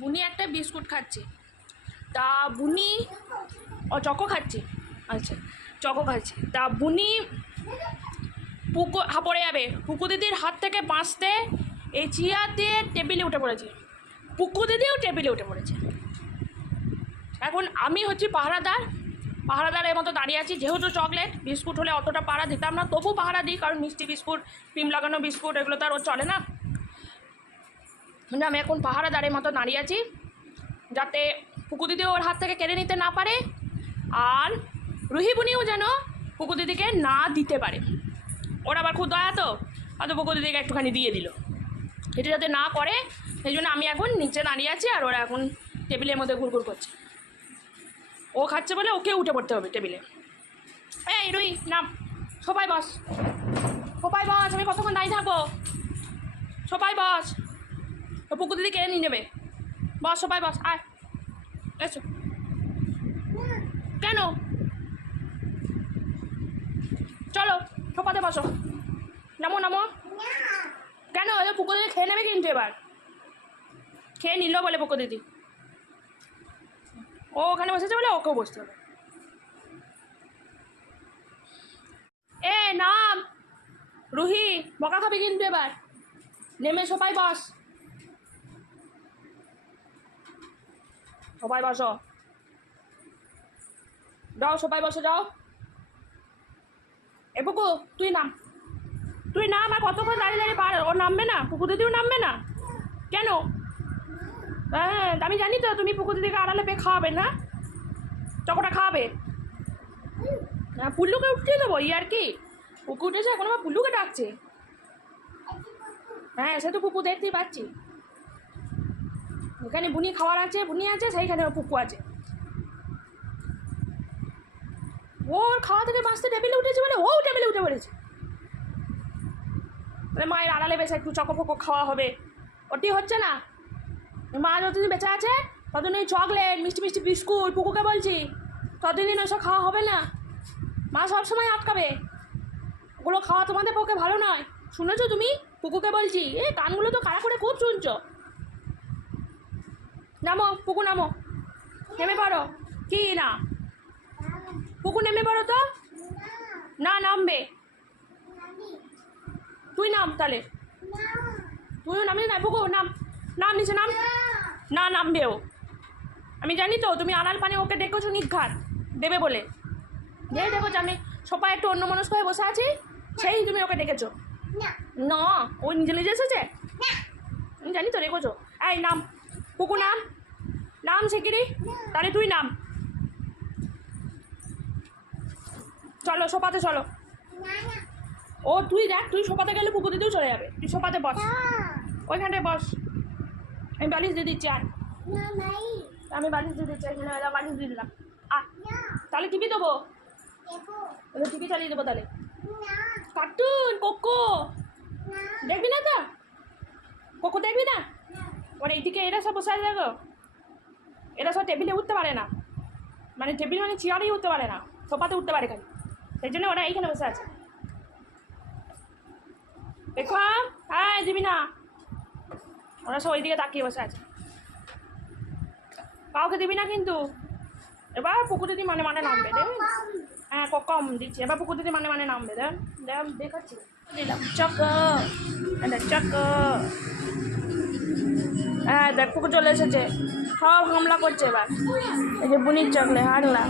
বুনি একটা বিস্কুট খাচ্ছে। তা বুনি, ও চকো খাচ্ছে। আচ্ছা চকো খাচ্ছে। তা বুনি পুকু পড়ে যাবে। পুকু দিদির হাত থেকে বাঁচতে এই চিয়াতে টেবিলে উঠে পড়েছে। পুকু দিদিও টেবিলে উঠে পড়েছে। এখন আমি হচ্ছি পাহারাদার। পাহারাদারের মতো দাঁড়িয়ে আছি। যেহেতু চকলেট, বিস্কুট হলে অতটা পাহারা দিতাম না। তবু পাহারা দিই, কারণ মিষ্টি বিস্কুট, ক্রিম লাগানো বিস্কুট, এগুলো তো আর চলে না। কিন্তু আমি এখন পাহারাদারের মতো দাঁড়িয়ে আছি, যাতে পুকু দিদি ওর হাত থেকে কেড়ে নিতে না পারে আর রুহি বুনিও যেন পুকু দিদিকে না দিতে পারে। ওর আবার খুব দয়া তো হয়তো পুকু দিদিকে একটুখানি দিয়ে দিল। এটা যাতে না করে, সেই জন্য আমি এখন নিচে দাঁড়িয়ে আছি আর ওরা এখন টেবিলের মধ্যে ঘুরঘুর করছে। ও খাচ্ছে বলে ওকে উঠে পড়তে হবে টেবিলে। এই রুই নাম, সবাই বস। সবাই বস, আমি কতক্ষণ দাঁড়িয়ে থাকব? সবাই বস। পুকুর দিদি কেড়ে নিয়ে নেবে। বস, সবাই বস, আয়। এসো। কেন? চলো, সোফাতে বসো। নামো নামো। কেন? এবার পুকুর দিদি খেয়ে নেবে কিন্তু এবার। খেয়ে নিল বলে পুকুর দিদি। ও ওখানে বসেছে বলে ওকেও বসতে হবে। এ, নাম। রুহি, বকা খাবি কিন্তু এবার। নেমে সবাই বস। সবাই বসো। যাও, সবাই বসে, যাও। এ পুকু তুই নাম। তুই নাম আর কতক্ষণ দাঁড়িয়ে দাঁড়িয়ে পার? ও নামবে না? পুকু দিদিও নামবে না? কেন? হ্যাঁ আমি জানি তো, তুমি পুকুর দিদিকে আড়ালে পেয়ে খাওয়াবে না? চকোটা খাওয়াবে? হ্যাঁ পুল্লুকে উঠিয়ে দেবো, ই আর কি। পুকু উঠেছে, এখন আমার পুল্লুকে ডাকছে। হ্যাঁ সে তো পুকু দেখতেই পাচ্ছি। এখানে বুনি খাওয়ার আছে, বুনি আছে, সেইখানে পুকু আছে। ওর খাওয়া থেকে বাঁচতে টেবিলে উঠেছে বলে, ও টেবিলে উঠে পড়েছে। মানে মায়ের আড়ালে বেশ একটু চকো ফকো খাওয়া হবে। ওটি হচ্ছে না, মা যতদিন বেঁচে আছে ততদিন ওই চকলেট, মিষ্টি মিষ্টি বিস্কুট পুকুকে বলছি, ততদিন ওসব খাওয়া হবে না। মা সবসময় আটকাবে। ওগুলো খাওয়া তোমাদের পক্ষে ভালো নয়। শুনেছো তুমি? পুকুকে বলছি, এ, কানগুলো তো কারা করে খুব শুনছো। নামো পুকু নামো। নেমে পড়ো। কি না? পুকু নেমে পড়ো তো? না নামবে। তুই নাম তাহলে। তুইও নামলি না? পুকু নাম। নাম নিচে নাম। না নামবে ও আমি জানি তো তুমি আনাল পানি ওকে ডেকেছো নিঘাত। দেবে বলে। যেই দেখো আমি সবাই একটু অন্য মনস্ক হয়ে বসে আছি সেই তুমি ওকে ডেকেছো। না। ও নিজে নিজে এসেছে? আমি জানি তো রেখেছো এই নাম। পুকু নাম? নাম শিগগিরি তাহলে তুই নাম। চলো, সোপাতে চলো। ও, তুই দেখ, তুই সোপাতে গেলে পুকু দিতেও চলে যাবে। তুই সোপাতে বস। ওইখানটায় বস। আমি বালিশ দিয়ে দিচ্ছি আর আমি বালিশ দিয়ে দিচ্ছি বালিশ দিয়ে দিলাম। আ তাহলে টিভি দেবো? টিভি চালিয়ে দেবো তাহলে। Cartoon, Coco. দেখবি না তো? কোকো দেখবি না? ওর এইদিকে এরা সব বসে আছে দেখো। এরা সব টেবিলে উঠতে পারে না। মানে টেবিল মানে চেয়ারেই উঠতে পারে না। সোফাতে উঠতে পারে খালি। সেই জন্য ওরা এইখানে বসে আছে। দেখো হ্যাঁ দিবি না ওরা সব ওইদিকে তাকিয়ে বসে আছে। কাউকে দিবি না কিন্তু। এবার পুকুর দিদি মানে মানে নামবে দেবেন হ্যাঁ কম দিচ্ছি। এবার পুকুর দিদি মানে মানে নামবে দেন দেখাচ্ছি। দিলাম চক। এটা চক। হ্যাঁ দেখ পুকুর চলে এসেছে। সব হামলা করছে এবার। এই যে বুনির চকলে হারলা।